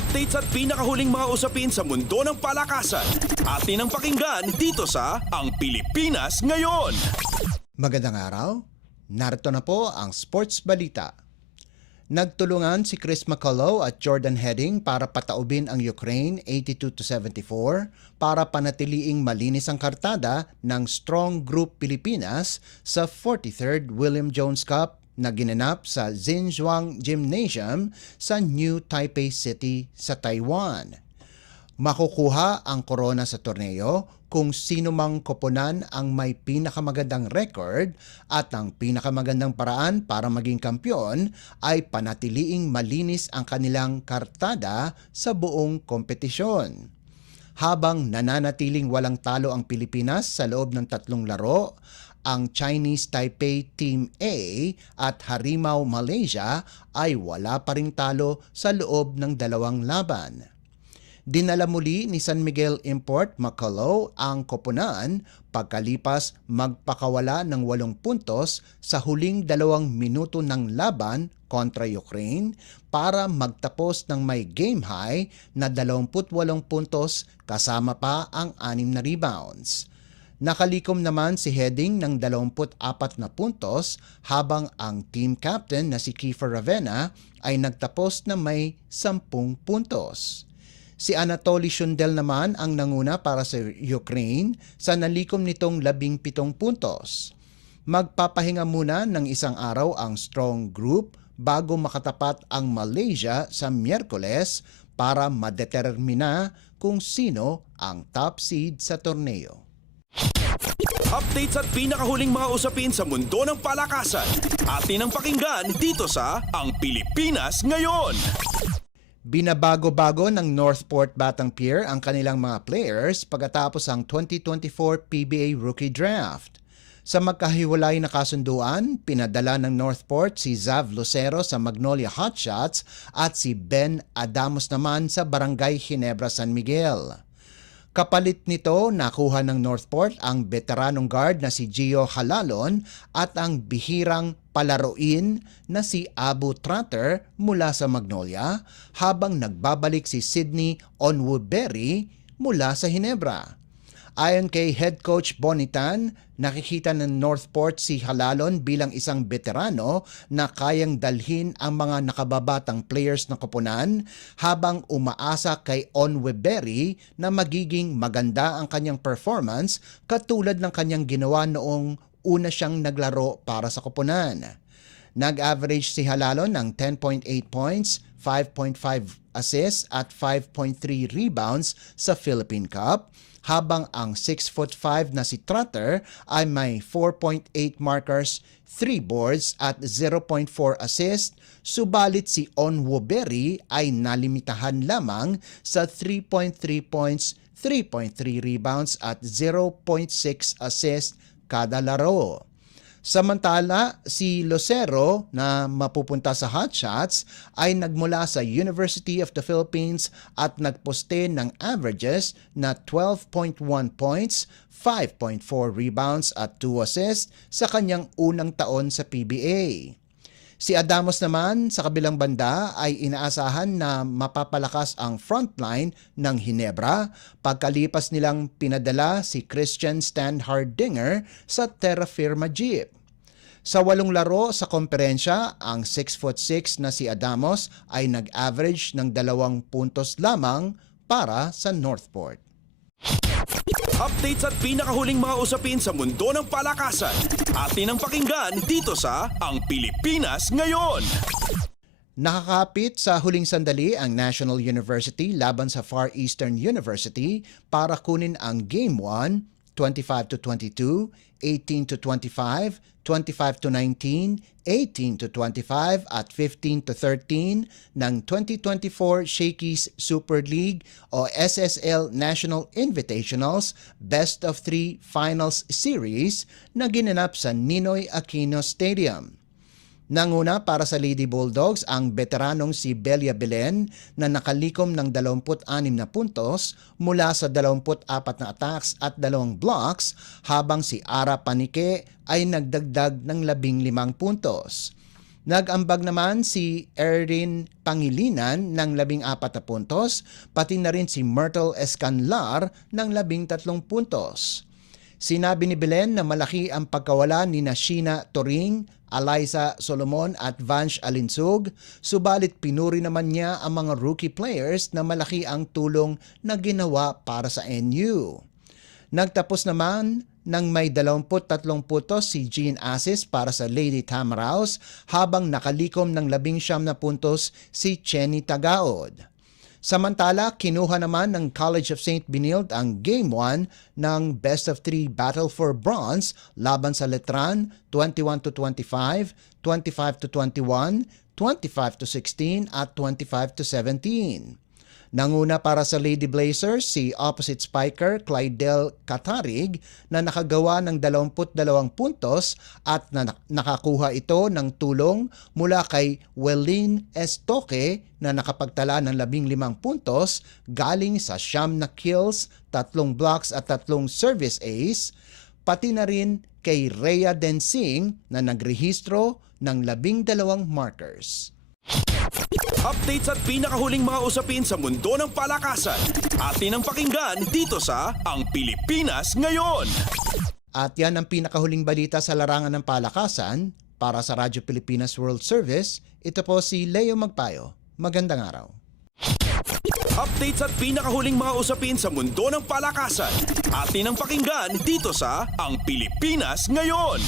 Updates at pinakahuling mga usapin sa mundo ng palakasan. Atin ang pakinggan dito sa Ang Pilipinas Ngayon. Magandang araw. Narito na po ang sports balita. Nagtulungan si Chris McCullough at Jordan Heading para pataubin ang Ukraine 82-74 para panatiliing malinis ang kartada ng Strong Group Pilipinas sa 43rd William Jones Cup na ginanap sa Xinzhuang Gymnasium sa New Taipei City sa Taiwan. Makukuha ang korona sa torneo kung sino mang koponan ang may pinakamagandang record at ang pinakamagandang paraan para maging kampyon ay panatiliing malinis ang kanilang kartada sa buong kompetisyon. Habang nananatiling walang talo ang Pilipinas sa loob ng 3 laro, ang Chinese Taipei Team A at Harimau Malaysia ay wala pa ring talo sa loob ng 2 laban. Dinala muli ni San Miguel Import McCullough ang koponan pagkalipas magpakawala ng 8 puntos sa huling 2 minuto ng laban kontra Ukraine para magtapos ng may game high na 28 puntos kasama pa ang 6 na rebounds. Nakalikom naman si Heading ng 24 na puntos habang ang team captain na si Kiefer Ravena ay nagtapos na may 10 puntos. Si Anatoly Shundel naman ang nanguna para sa Ukraine sa nalikom nitong 17 puntos. Magpapahinga muna ng isang araw ang Strong Group bago makatapat ang Malaysia sa Miyerkules para madetermina kung sino ang top seed sa torneo. Updates at pinakahuling mga usapin sa mundo ng palakasan. Atin ang pakinggan dito sa Ang Pilipinas Ngayon. Binabago-bago ng Northport Batang Pier ang kanilang mga players pagkatapos ang 2024 PBA Rookie Draft. Sa magkahiwalay na kasunduan, pinadala ng Northport si Zav Lucero sa Magnolia Hotshots at si Ben Adamos naman sa Barangay Ginebra San Miguel. Kapalit nito, nakuha ng Northport ang veteranong guard na si Gio Halalon at ang bihirang palaruin na si Abu Tratter mula sa Magnolia habang nagbabalik si Sydney Onwuberry mula sa Ginebra. Ayon kay head coach Bonitan, nakikita ng Northport si Halalon bilang isang veterano na kayang dalhin ang mga nakababatang players ng koponan habang umaasa kay Onwuberry na magiging maganda ang kanyang performance katulad ng kanyang ginawa noong una siyang naglaro para sa koponan. Nag-average si Halalon ng 10.8 points, 5.5 assists at 5.3 rebounds sa Philippine Cup, habang ang 6'5" na si Trotter ay may 4.8 markers, 3 boards at 0.4 assist, subalit si Onwuberry ay nalimitahan lamang sa 3.3 points, 3.3 rebounds at 0.6 assist kada laro. Samantala, si Lucero na mapupunta sa Hotshots ay nagmula sa University of the Philippines at nagposte ng averages na 12.1 points, 5.4 rebounds at 2 assists sa kanyang unang taon sa PBA. Si Adamos naman sa kabilang banda ay inaasahan na mapapalakas ang frontline ng Ginebra pagkalipas nilang pinadala si Christian Stan Hardinger sa Terra Firma Jeep. Sa 8 laro sa komperensya, ang 6'6" na si Adamos ay nag-average ng 2 puntos lamang para sa Northport. Updates at pinakahuling mga usapin sa mundo ng palakasan. Atin ang pakinggan dito sa Ang Pilipinas Ngayon. Nakakapit sa huling sandali ang National University laban sa Far Eastern University para kunin ang Game 1, 25-22, 18-25, 25-19, 18-25 at 15-13 ng 2024 Shakey's Super League o SSL National Invitationals Best of 3 Finals Series na ginanap sa Ninoy Aquino Stadium. Nanguna para sa Lady Bulldogs ang veteranong si Belia Belen na nakalikom ng 26 na puntos mula sa 24 na attacks at 2 blocks habang si Ara Panike ay nagdagdag ng 15 puntos. Nag-ambag naman si Erin Pangilinan ng 14 na puntos, pati na rin si Myrtle Escanlar ng 13 puntos. Sinabi ni Belen na malaki ang pagkawala ni Sheena Toring, Eliza Solomon at Vansh Alinsug, subalit pinuri naman niya ang mga rookie players na malaki ang tulong na ginawa para sa NU. Nagtapos naman ng may 23 puntos si Jean Assis para sa Lady Tamaraos habang nakalikom ng 19 na puntos si Chenny Tagaod. Samantala, kinuha naman ng College of St. Benilde ang Game 1 ng Best of 3 Battle for Bronze laban sa Letran 21-25, 25-21, 25-16 at 25-17. Nanguna para sa Lady Blazers si opposite spiker Clydel Catarig na nakagawa ng 22 puntos at nakakuha ito ng tulong mula kay Welin Estoque na nakapagtala ng 15 puntos galing sa 9 na kills, 3 blocks at 3 service ace, pati na rin kay Rhea Densing na nagrehistro ng 12 markers. Updates at pinakahuling mga usapin sa mundo ng palakasan. Atin ang pakinggan dito sa Ang Pilipinas Ngayon. At yan ang pinakahuling balita sa larangan ng palakasan. Para sa Radyo Pilipinas World Service, ito po si Leo Magpayo. Magandang araw. Updates at pinakahuling mga usapin sa mundo ng palakasan. Atin ang pakinggan dito sa Ang Pilipinas Ngayon.